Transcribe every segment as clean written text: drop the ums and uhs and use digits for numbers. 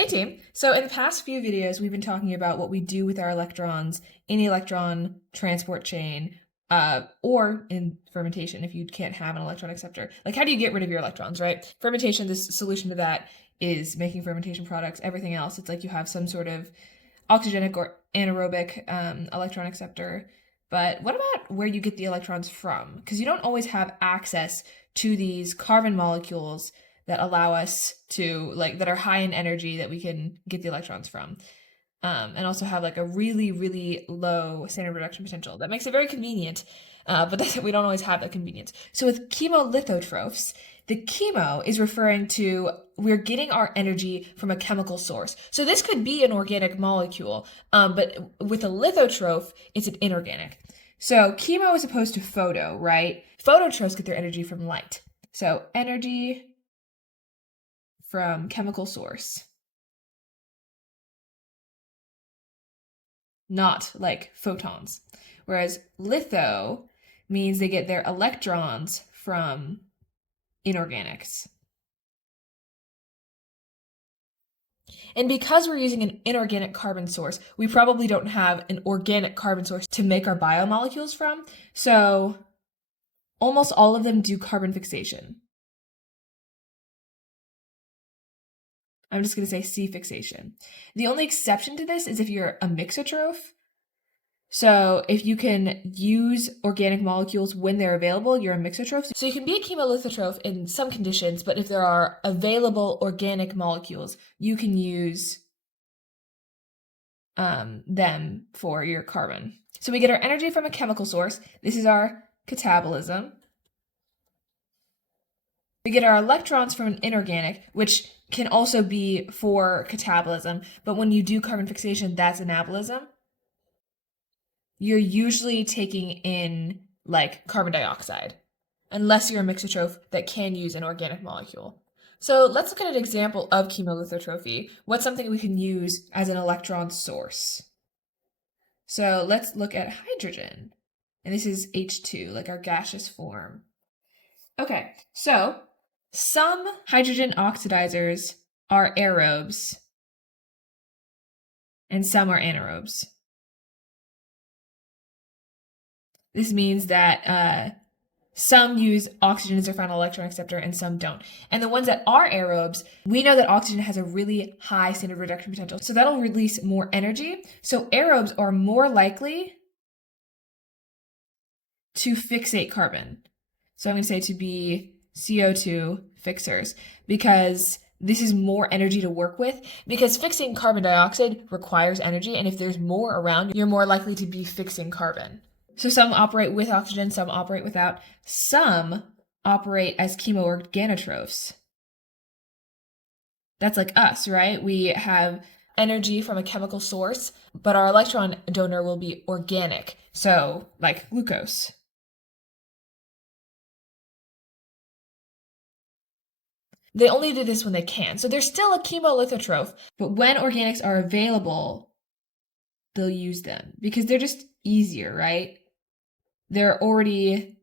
Hey team! So in the past few videos, we've been talking about what we do with our electrons in the electron transport chain, or in fermentation if you can't have an electron acceptor. Like, how do you get rid of your electrons, right? Fermentation, the solution to that is making fermentation products. Everything else, it's like you have some sort of oxygenic or anaerobic electron acceptor. But what about where you get the electrons from? Because you don't always have access to these carbon molecules that allow us to, like, that are high in energy that we can get the electrons from, and also have like a really, really low standard reduction potential. That makes it very convenient, but we don't always have that convenience. So with chemolithotrophs, the chemo is referring to we're getting our energy from a chemical source. So this could be an organic molecule, but with a lithotroph, it's an inorganic. So chemo is opposed to photo, right? Phototrophs get their energy from light. So energy from chemical source. Not like photons. Whereas litho means they get their electrons from inorganics. And because we're using an inorganic carbon source, we probably don't have an organic carbon source to make our biomolecules from. So almost all of them do carbon fixation. I'm just going to say C fixation. The only exception to this is if you're a mixotroph. So if you can use organic molecules when they're available, you're a mixotroph. So you can be a chemolithotroph in some conditions, but if there are available organic molecules, you can use them for your carbon. So we get our energy from a chemical source. This is our catabolism. We get our electrons from an inorganic, which can also be for catabolism, but when you do carbon fixation, that's anabolism. You're usually taking in like carbon dioxide, unless you're a mixotroph that can use an organic molecule. So let's look at an example of chemolithotrophy. What's something we can use as an electron source? So let's look at hydrogen. And this is H2, like our gaseous form. Okay, so some hydrogen oxidizers are aerobes and some are anaerobes. This means that some use oxygen as their final electron acceptor and some don't. And the ones that are aerobes, we know that oxygen has a really high standard reduction potential, so that'll release more energy. So aerobes are more likely to fixate carbon. So I'm going to say to be CO2 fixers, because this is more energy to work with, because fixing carbon dioxide requires energy, and if there's more around, you're more likely to be fixing carbon. So some operate with oxygen, some operate without. Some operate as chemoorganotrophs. That's like us, right? We have energy from a chemical source, but our electron donor will be organic, so like glucose. They only do this when they can. So they're still a chemolithotroph, but when organics are available, they'll use them because they're just easier, right? They're already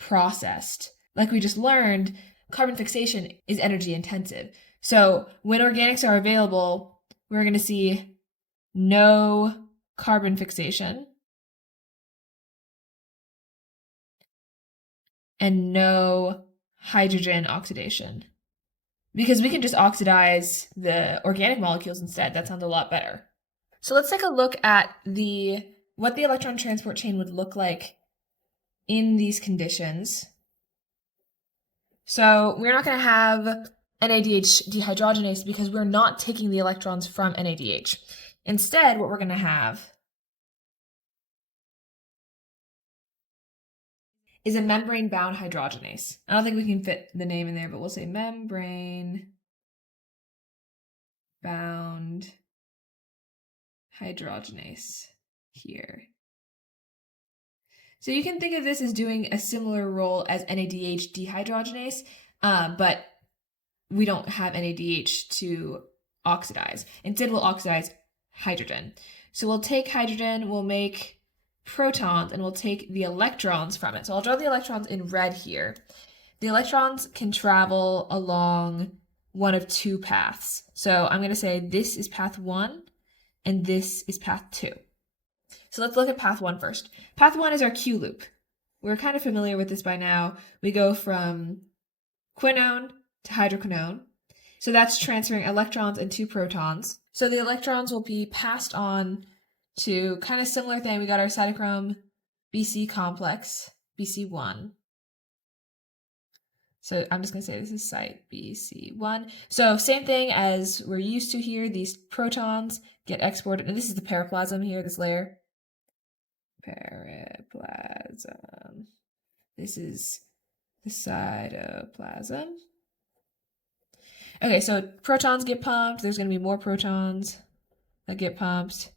processed. Like we just learned, carbon fixation is energy intensive. So when organics are available, we're going to see no carbon fixation and no hydrogen oxidation. Because we can just oxidize the organic molecules instead. That sounds a lot better. So let's take a look at what the electron transport chain would look like in these conditions. So we're not going to have NADH dehydrogenase because we're not taking the electrons from NADH. Instead, what we're going to have is a membrane-bound hydrogenase. I don't think we can fit the name in there, but we'll say membrane-bound hydrogenase here. So you can think of this as doing a similar role as NADH dehydrogenase, but we don't have NADH to oxidize. Instead, we'll oxidize hydrogen. So we'll take hydrogen, we'll make protons, and we'll take the electrons from it. So I'll draw the electrons in red here. The electrons can travel along one of two paths. So I'm going to say this is path 1 and this is path 2. So let's look at path 1 first. Path 1 is our Q loop. We're kind of familiar with this by now. We go from quinone to hydroquinone. So that's transferring electrons and 2 protons. So the electrons will be passed on to kind of similar thing. We got our cytochrome BC complex, BC1. So I'm just going to say this is site BC1. So same thing as we're used to here. These protons get exported. And this is the periplasm here, this layer. Periplasm. This is the cytoplasm. Okay, so protons get pumped. There's going to be more protons that get pumped.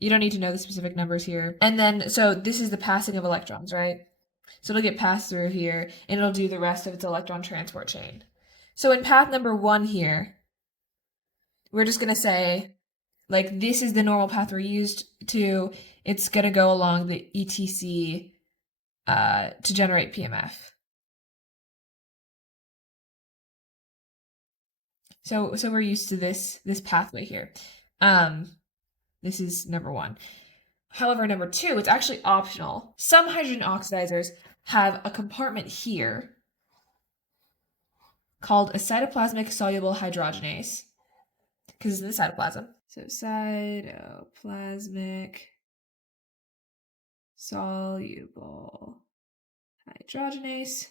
You don't need to know the specific numbers here. And then, so this is the passing of electrons, right? So it'll get passed through here, and it'll do the rest of its electron transport chain. So in path number 1 here, we're just going to say, like, this is the normal path we're used to. It's going to go along the ETC to generate PMF. So we're used to this pathway here. This is number 1. However, number 2, it's actually optional. Some hydrogen oxidizers have a compartment here called a cytoplasmic soluble hydrogenase, because it's in the cytoplasm. So cytoplasmic soluble hydrogenase.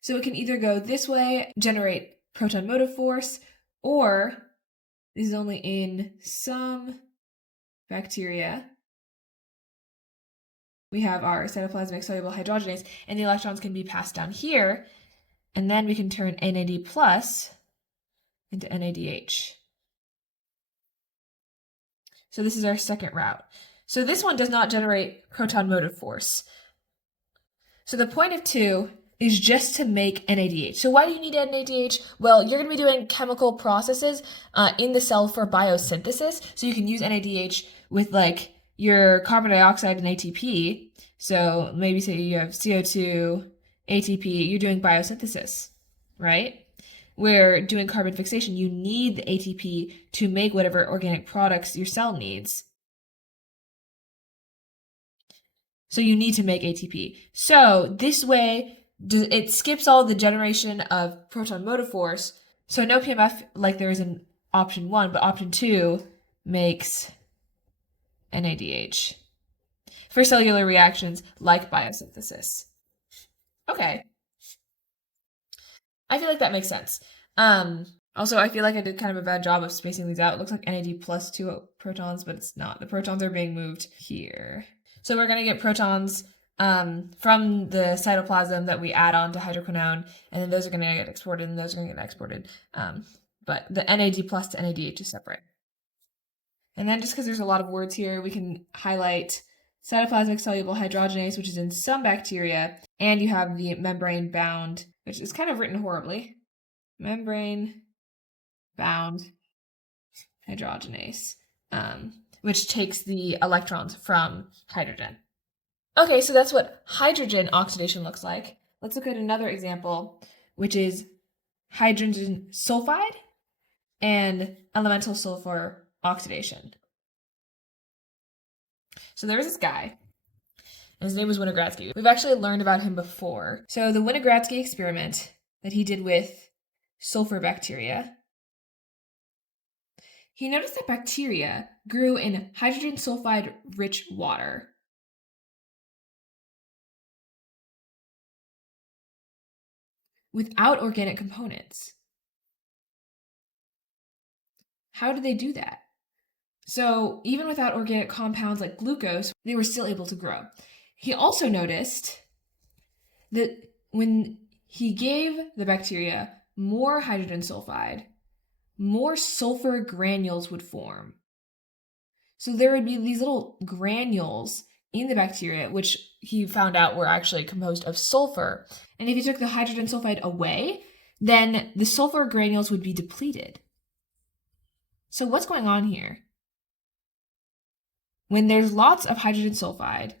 So it can either go this way, generate proton motive force, or this is only in some bacteria. We have our cytoplasmic soluble hydrogenase, and the electrons can be passed down here, and then we can turn NAD plus into NADH. So this is our second route. So this one does not generate proton motive force. So the point of 2 is just to make NADH. So why do you need NADH? Well, you're going to be doing chemical processes in the cell for biosynthesis. So you can use NADH with like your carbon dioxide and ATP. So maybe say you have CO2, ATP, you're doing biosynthesis, right? We're doing carbon fixation. You need the ATP to make whatever organic products your cell needs. So you need to make ATP. So this way, it skips all the generation of proton motive force. So no PMF like there is in option 1, but option 2 makes NADH for cellular reactions like biosynthesis. Okay. I feel like that makes sense. Also, I feel like I did kind of a bad job of spacing these out. It looks like NAD plus 2 protons, but it's not. The protons are being moved here. So we're going to get protons from the cytoplasm that we add on to hydroquinone, and then those are going to get exported, and those are going to get exported. But the NAD plus to NADH is separate. And then just because there's a lot of words here, we can highlight cytoplasmic soluble hydrogenase, which is in some bacteria, and you have the membrane bound, which is kind of written horribly. Membrane bound hydrogenase, which takes the electrons from hydrogen. Okay, so that's what hydrogen oxidation looks like. Let's look at another example, which is hydrogen sulfide and elemental sulfur oxidation. So there was this guy, and his name was Winogradsky. We've actually learned about him before. So the Winogradsky experiment that he did with sulfur bacteria, he noticed that bacteria grew in hydrogen sulfide rich water. Without organic components. How did they do that? So even without organic compounds like glucose, they were still able to grow. He also noticed that when he gave the bacteria more hydrogen sulfide, more sulfur granules would form. So there would be these little granules in the bacteria, which he found out were actually composed of sulfur. And if you took the hydrogen sulfide away, then the sulfur granules would be depleted. So what's going on here? When there's lots of hydrogen sulfide,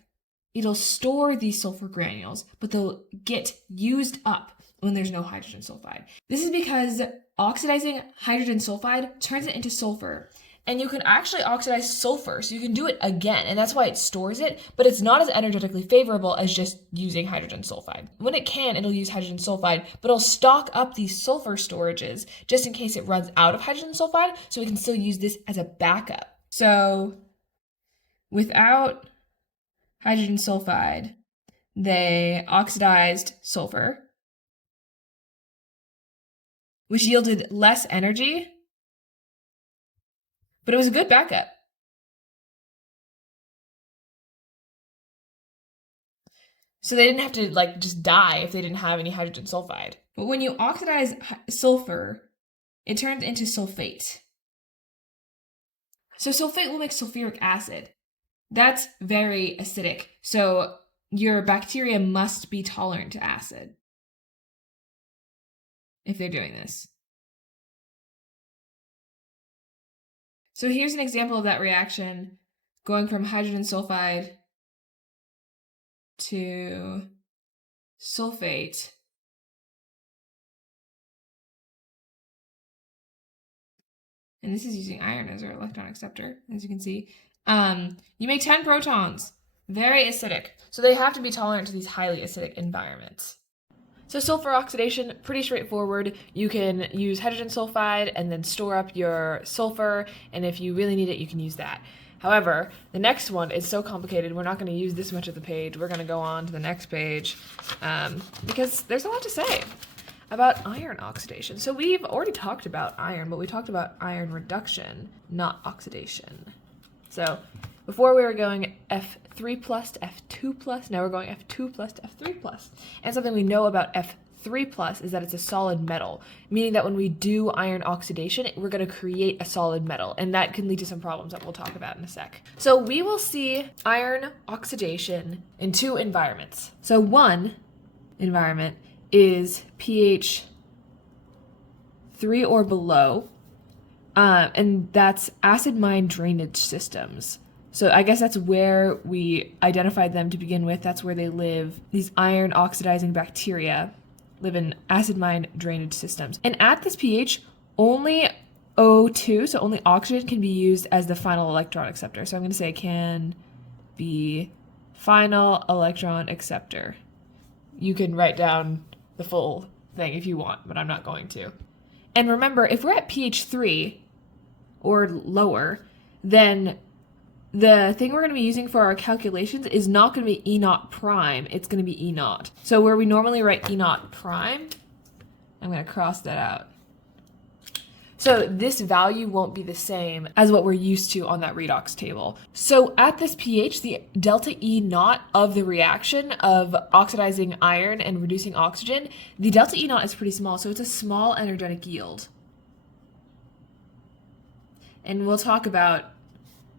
it'll store these sulfur granules, but they'll get used up when there's no hydrogen sulfide. This is because oxidizing hydrogen sulfide turns it into sulfur. And you can actually oxidize sulfur, so you can do it again, and that's why it stores it, but it's not as energetically favorable as just using hydrogen sulfide. When it can, it'll use hydrogen sulfide, but it'll stock up these sulfur storages just in case it runs out of hydrogen sulfide, so we can still use this as a backup. So without hydrogen sulfide, they oxidized sulfur, which yielded less energy, but it was a good backup. So they didn't have to just die if they didn't have any hydrogen sulfide. But when you oxidize sulfur, it turns into sulfate. So sulfate will make sulfuric acid. That's very acidic. So your bacteria must be tolerant to acid if they're doing this. So here's an example of that reaction going from hydrogen sulfide to sulfate. And this is using iron as our electron acceptor, as you can see. You make 10 protons, very acidic. So they have to be tolerant to these highly acidic environments. So sulfur oxidation, pretty straightforward. You can use hydrogen sulfide and then store up your sulfur, and if you really need it, you can use that. However, the next one is so complicated, we're not going to use this much of the page. We're going to go on to the next page because there's a lot to say about iron oxidation. So we've already talked about iron, but we talked about iron reduction, not oxidation. So before we were going F3 plus to F2 plus, now we're going F2 plus to F3 plus. And something we know about F3 plus is that it's a solid metal, meaning that when we do iron oxidation, we're going to create a solid metal, and that can lead to some problems that we'll talk about in a sec. So we will see iron oxidation in two environments. So one environment is pH 3 or below, and that's acid mine drainage systems. So I guess that's where we identified them to begin with. That's where they live. These iron oxidizing bacteria live in acid mine drainage systems. And at this pH, only O2, so only oxygen, can be used as the final electron acceptor. So I'm going to say can be final electron acceptor. You can write down the full thing if you want, but I'm not going to. And remember, if we're at pH 3 or lower, then the thing we're going to be using for our calculations is not going to be E naught prime, it's going to be E naught. So where we normally write E naught prime, I'm going to cross that out. So this value won't be the same as what we're used to on that redox table. So at this pH, the delta E naught of the reaction of oxidizing iron and reducing oxygen, the delta E naught is pretty small, so it's a small energetic yield. And we'll talk about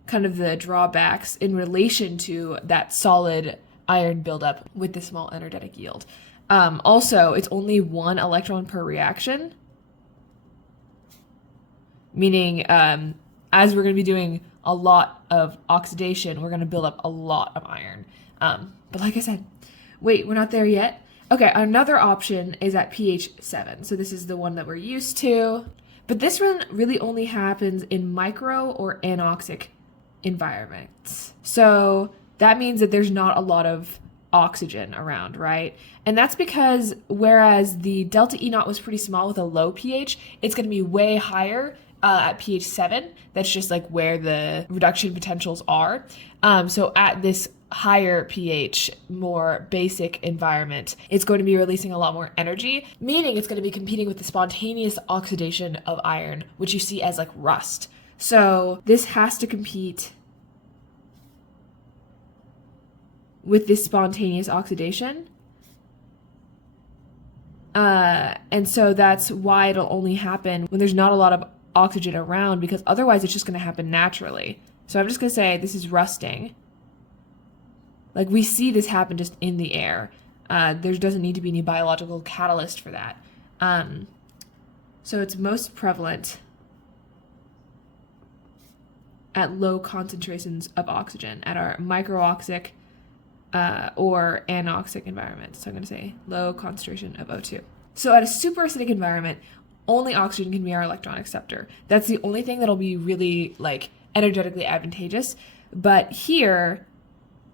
kind of the drawbacks in relation to that solid iron buildup with the small energetic yield. Also, it's only 1 electron per reaction, meaning as we're going to be doing a lot of oxidation, we're going to build up a lot of iron. But like I said, wait, we're not there yet. Okay, another option is at pH 7. So this is the one that we're used to. But this one really only happens in micro or anoxic environments. So that means that there's not a lot of oxygen around, right? And that's because whereas the delta E naught was pretty small with a low pH, it's going to be way higher at pH 7. That's just like where the reduction potentials are. So at this higher pH, more basic environment, it's going to be releasing a lot more energy, meaning it's going to be competing with the spontaneous oxidation of iron, which you see as like rust. So this has to compete with this spontaneous oxidation. And so that's why it'll only happen when there's not a lot of oxygen around, because otherwise it's just going to happen naturally. So I'm just going to say this is rusting. Like we see this happen just in the air. There doesn't need to be any biological catalyst for that. So it's most prevalent at low concentrations of oxygen, at our microoxic or anoxic environment. So I'm going to say low concentration of O2. So at a super acidic environment, only oxygen can be our electron acceptor. That's the only thing that'll be really like energetically advantageous. But here,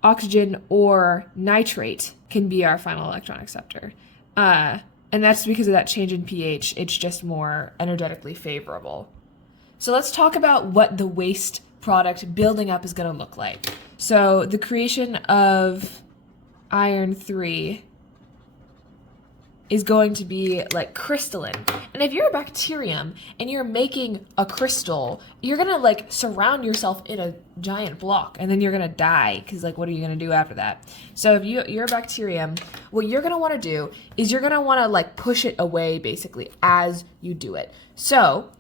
oxygen or nitrate can be our final electron acceptor. And that's because of that change in pH. It's just more energetically favorable. So let's talk about what the waste product building up is going to look like. So the creation of iron 3 is going to be like crystalline. And if you're a bacterium and you're making a crystal, you're gonna like surround yourself in a giant block and then you're gonna die because like what are you gonna do after that? So if you're a bacterium, what you're gonna wanna do is you're gonna wanna like push it away basically as you do it. So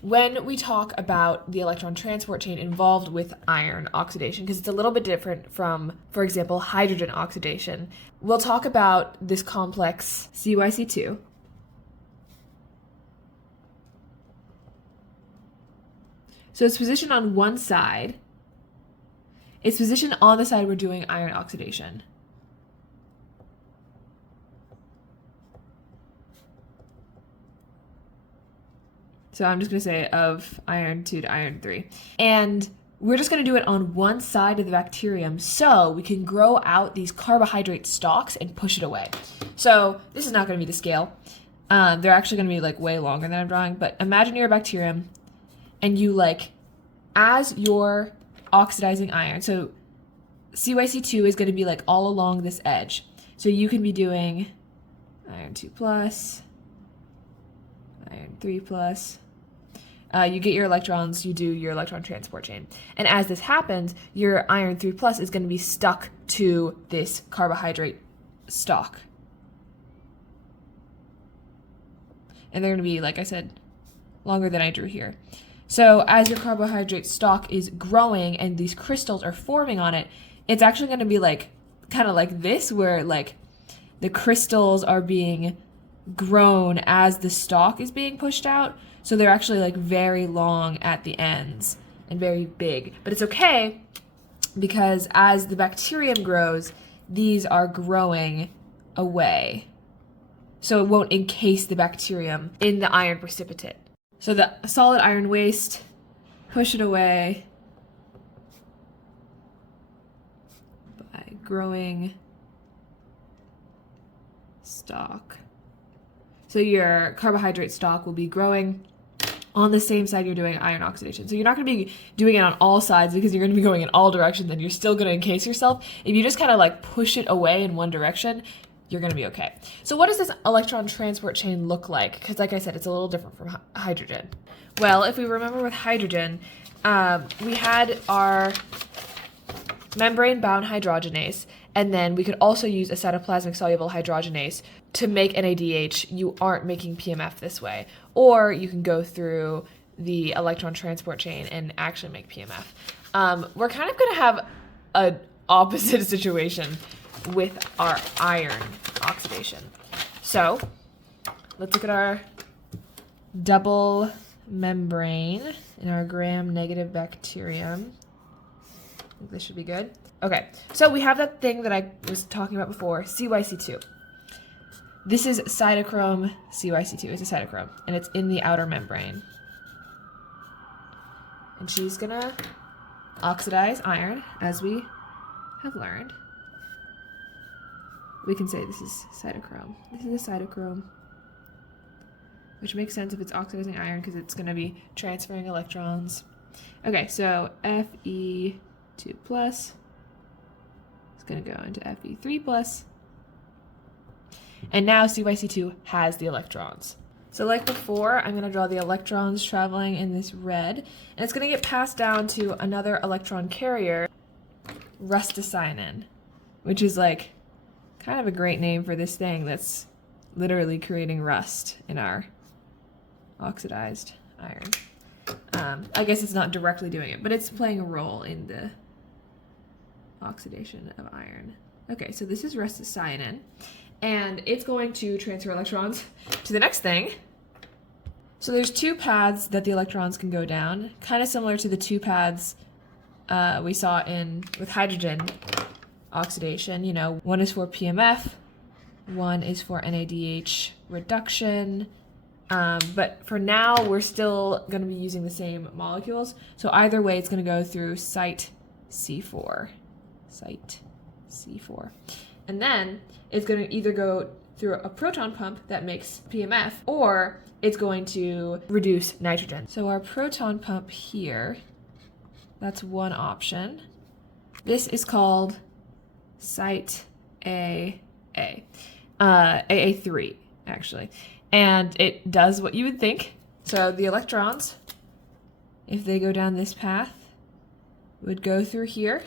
when we talk about the electron transport chain involved with iron oxidation, because it's a little bit different from, for example, hydrogen oxidation, we'll talk about this complex CYC2. So it's positioned on one side. It's positioned on the side we're doing iron oxidation. So I'm just going to say of iron 2 to iron 3. And we're just going to do it on one side of the bacterium so we can grow out these carbohydrate stalks and push it away. So this is not going to be the scale. They're actually going to be like way longer than I'm drawing. But imagine you're a bacterium and you like, as you're oxidizing iron, so CYC2 is going to be like all along this edge. So you can be doing iron 2 plus, iron 3 plus. You get your electrons, you do your electron transport chain. And as this happens, your iron 3 plus is going to be stuck to this carbohydrate stalk. And they're going to be, like I said, longer than I drew here. So as your carbohydrate stalk is growing and these crystals are forming on it, it's actually going to be like, kind of like this, where like the crystals are being grown as the stalk is being pushed out. So they're actually like very long at the ends and very big. But it's okay because as the bacterium grows, these are growing away. So it won't encase the bacterium in the iron precipitate. So the solid iron waste, push it away by growing stalk. So your carbohydrate stalk will be growing on the same side you're doing iron oxidation. So you're not going to be doing it on all sides because you're going to be going in all directions and you're still going to encase yourself. If you just kind of like push it away in one direction, you're going to be okay. So what does this electron transport chain look like? Because like I said, it's a little different from hydrogen. Well, if we remember with hydrogen, we had our membrane-bound hydrogenase, and then we could also use a cytoplasmic soluble hydrogenase to make NADH. You aren't making PMF this way. Or you can go through the electron transport chain and actually make PMF. We're kind of going to have an opposite situation with our iron oxidation. So let's look at our double membrane in our gram-negative bacterium. I think this should be good. Okay, so we have that thing that I was talking about before, CYC2. This is cytochrome CYC2. It's a cytochrome, and it's in the outer membrane. And she's gonna oxidize iron, as we have learned. We can say this is cytochrome. This is a cytochrome, which makes sense if it's oxidizing iron because it's gonna be transferring electrons. Okay, so Fe2 plus is gonna go into Fe3 plus. And now CYC2 has the electrons. So like before, I'm going to draw the electrons traveling in this red, and it's going to get passed down to another electron carrier, rustacyanin, which is like kind of a great name for this thing that's literally creating rust in our oxidized iron. I guess it's not directly doing it, but it's playing a role in the oxidation of iron. Okay, so this is rustacyanin. And it's going to transfer electrons to the next thing. So there's two paths that the electrons can go down, kind of similar to the two paths we saw with hydrogen oxidation. You know, one is for PMF, one is for NADH reduction. But for now, we're still going to be using the same molecules. So either way, it's going to go through site C4. Site C4. And then it's going to either go through a proton pump that makes PMF, or it's going to reduce nitrogen. So our proton pump here, that's one option. This is called site AA3, actually. And it does what you would think. So the electrons, if they go down this path, would go through here,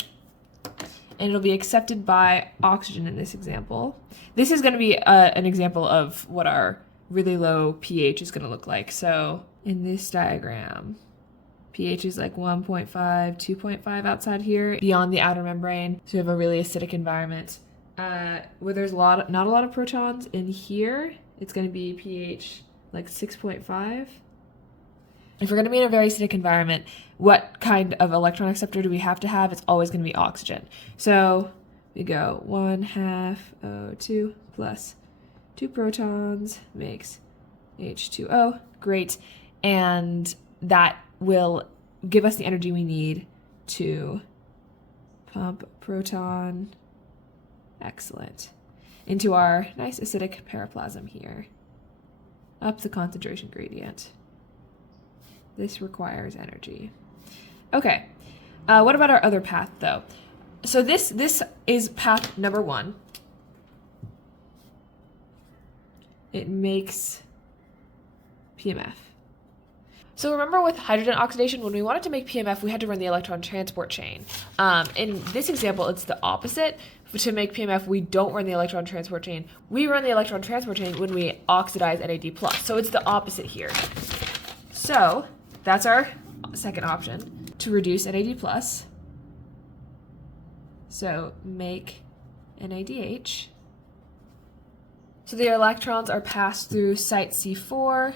and it'll be accepted by oxygen in this example. This is going to be an example of what our really low pH is going to look like. So in this diagram, pH is like 1.5, 2.5 outside here, beyond the outer membrane. So we have a really acidic environment. Where there's not a lot of protons in here, it's going to be pH like 6.5. If we're going to be in a very acidic environment, what kind of electron acceptor do we have to have? It's always going to be oxygen. So we go 1/2 O2 plus 2 protons makes H2O. Great. And that will give us the energy we need to pump proton, excellent, into our nice acidic paraplasm here, up the concentration gradient. This requires energy. Okay, what about our other path though? So this is path number 1. It makes PMF. So remember with hydrogen oxidation, when we wanted to make PMF, we had to run the electron transport chain. In this example, it's the opposite. To make PMF, we don't run the electron transport chain. We run the electron transport chain when we oxidize NAD+. So it's the opposite here. So that's our second option, to reduce NAD+. So make NADH. So the electrons are passed through site C4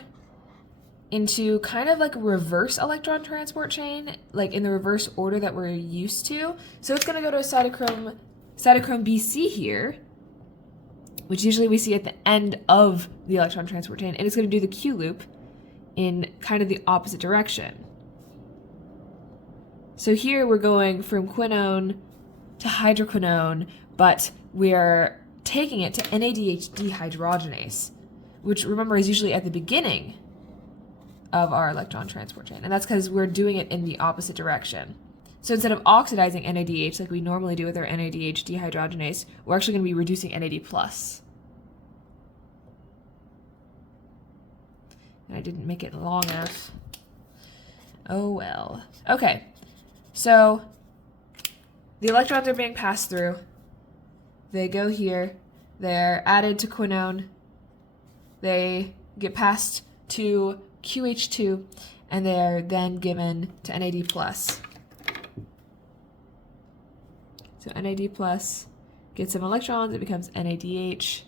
into kind of like a reverse electron transport chain, like in the reverse order that we're used to. So it's going to go to a cytochrome BC here, which usually we see at the end of the electron transport chain, and it's going to do the Q loop in kind of the opposite direction. So here we're going from quinone to hydroquinone, but we're taking it to NADH dehydrogenase, which remember is usually at the beginning of our electron transport chain, and that's because we're doing it in the opposite direction. So instead of oxidizing NADH like we normally do with our NADH dehydrogenase, we're actually going to be reducing NAD+. And I didn't make it long enough. Oh well. Okay, so the electrons are being passed through. They go here. They're added to quinone. They get passed to QH2, and they're then given to NAD+. So NAD+ gets some electrons, it becomes NADH.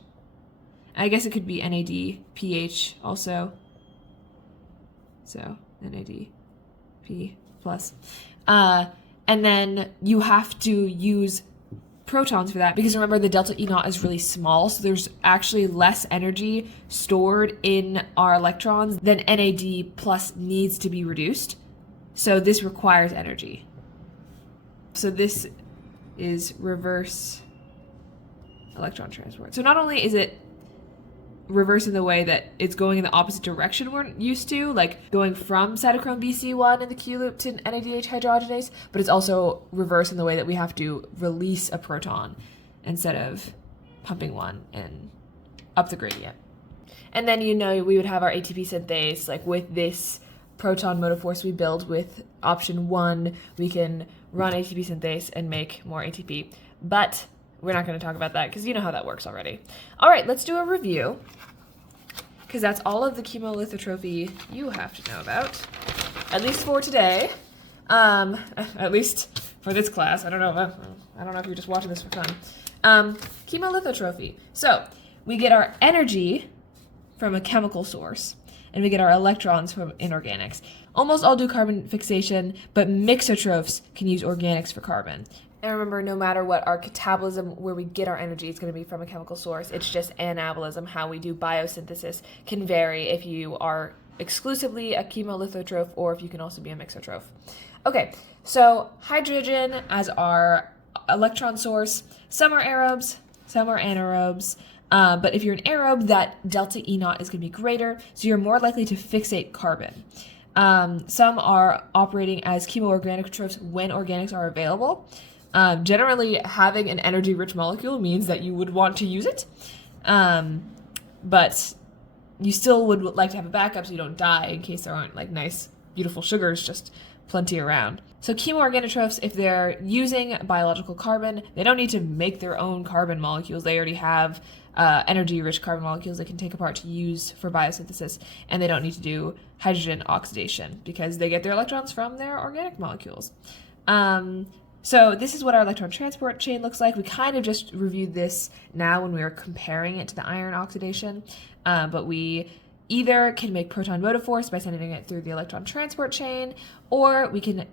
I guess it could be NADPH also. So NADP+. And then you have to use protons for that, because remember the delta E naught is really small, so there's actually less energy stored in our electrons than NAD+ needs to be reduced. So this requires energy. So this is reverse electron transport. So not only is it reverse in the way that it's going in the opposite direction we're used to, like going from cytochrome BC1 in the Q loop to NADH hydrogenase, but it's also reverse in the way that we have to release a proton instead of pumping one and up the gradient. And then, you know, we would have our ATP synthase, like with this proton motive force we build with option 1, we can run ATP synthase and make more ATP. But we're not going to talk about that because you know how that works already. All right, let's do a review, because that's all of the chemolithotropy you have to know about, at least for today. At least for this class. I don't know if you're just watching this for fun. Chemolithotropy. So we get our energy from a chemical source, and we get our electrons from inorganics. Almost all do carbon fixation, but mixotrophs can use organics for carbon. And remember, no matter what, our catabolism, where we get our energy, is going to be from a chemical source. It's just anabolism, how we do biosynthesis, can vary if you are exclusively a chemolithotroph or if you can also be a mixotroph. Okay, so hydrogen as our electron source. Some are aerobes, some are anaerobes. But if you're an aerobe, that delta E naught is going to be greater, so you're more likely to fixate carbon. Some are operating as chemoorganicotrophs when organics are available. Generally, having an energy-rich molecule means that you would want to use it, but you still would like to have a backup so you don't die in case there aren't like nice, beautiful sugars just plenty around. So chemoorganotrophs, if they're using biological carbon, they don't need to make their own carbon molecules. They already have energy-rich carbon molecules they can take apart to use for biosynthesis, and they don't need to do hydrogen oxidation because they get their electrons from their organic molecules. So this is what our electron transport chain looks like. We kind of just reviewed this now when we were comparing it to the iron oxidation, but we either can make proton motive force by sending it through the electron transport chain, or we can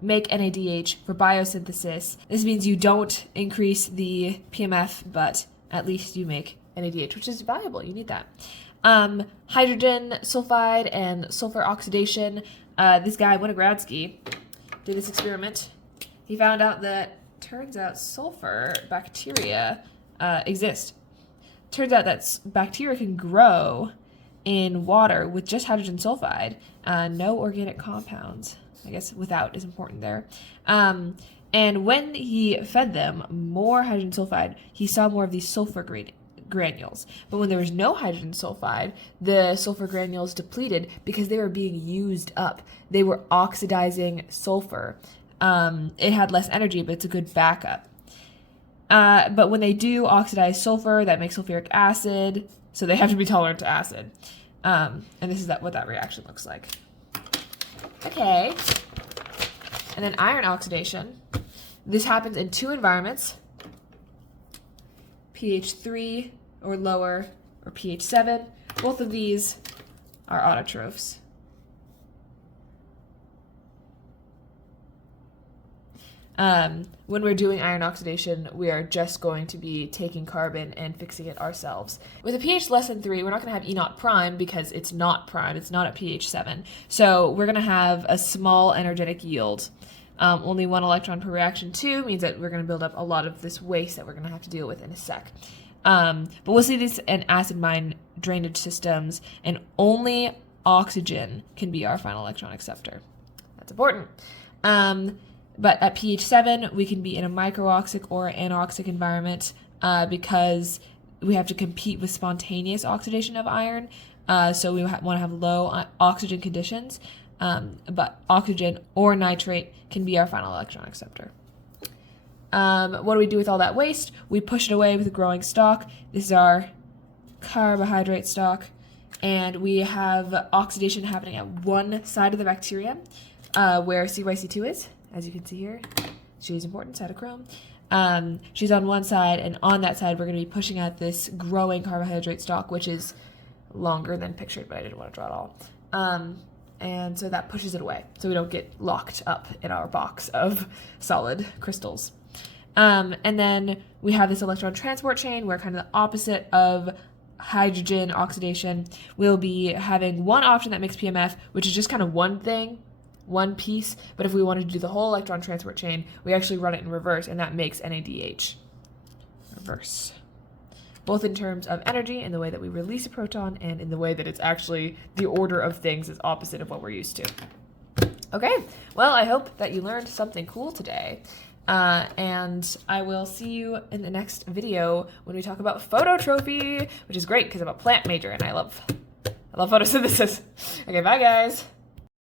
make NADH for biosynthesis. This means you don't increase the PMF, but at least you make NADH, which is valuable. You need that. Hydrogen sulfide and sulfur oxidation. This guy, Winogradsky, did this experiment. He found out that, turns out, sulfur bacteria exist. Turns out that bacteria can grow in water with just hydrogen sulfide, no organic compounds. I guess without is important there. And when he fed them more hydrogen sulfide, he saw more of these sulfur granules. But when there was no hydrogen sulfide, the sulfur granules depleted because they were being used up. They were oxidizing sulfur. It had less energy, but it's a good backup. But when they do oxidize sulfur, that makes sulfuric acid, so they have to be tolerant to acid. And this is what that reaction looks like. Okay. And then iron oxidation. This happens in two environments, pH 3 or lower, or pH 7. Both of these are autotrophs. When we're doing iron oxidation, we are just going to be taking carbon and fixing it ourselves. With a pH less than 3, we're not going to have E naught prime because it's not prime. It's not at pH 7. So we're going to have a small energetic yield. Only 1 electron per reaction 2 means that we're going to build up a lot of this waste that we're going to have to deal with in a sec. But we'll see this in acid mine drainage systems, and only oxygen can be our final electron acceptor. That's important. But at pH 7, we can be in a microoxic or anoxic environment because we have to compete with spontaneous oxidation of iron. So we want to have low oxygen conditions, but oxygen or nitrate can be our final electron acceptor. What do we do with all that waste? We push it away with a growing stalk. This is our carbohydrate stalk, and we have oxidation happening at one side of the bacterium where CYC2 is. As you can see here, she's important, cytochrome. She's on one side, and on that side, we're going to be pushing out this growing carbohydrate stalk, which is longer than pictured, but I didn't want to draw it all. And so that pushes it away, so we don't get locked up in our box of solid crystals. And then we have this electron transport chain, where kind of the opposite of hydrogen oxidation, we'll be having one option that makes PMF, which is just kind of one thing, one piece, but if we wanted to do the whole electron transport chain, we actually run it in reverse, and that makes NADH. Reverse. Both in terms of energy and the way that we release a proton, and in the way that it's actually the order of things is opposite of what we're used to. Okay, well, I hope that you learned something cool today. And I will see you in the next video when we talk about phototrophy, which is great because I'm a plant major and I love photosynthesis. Okay, bye guys.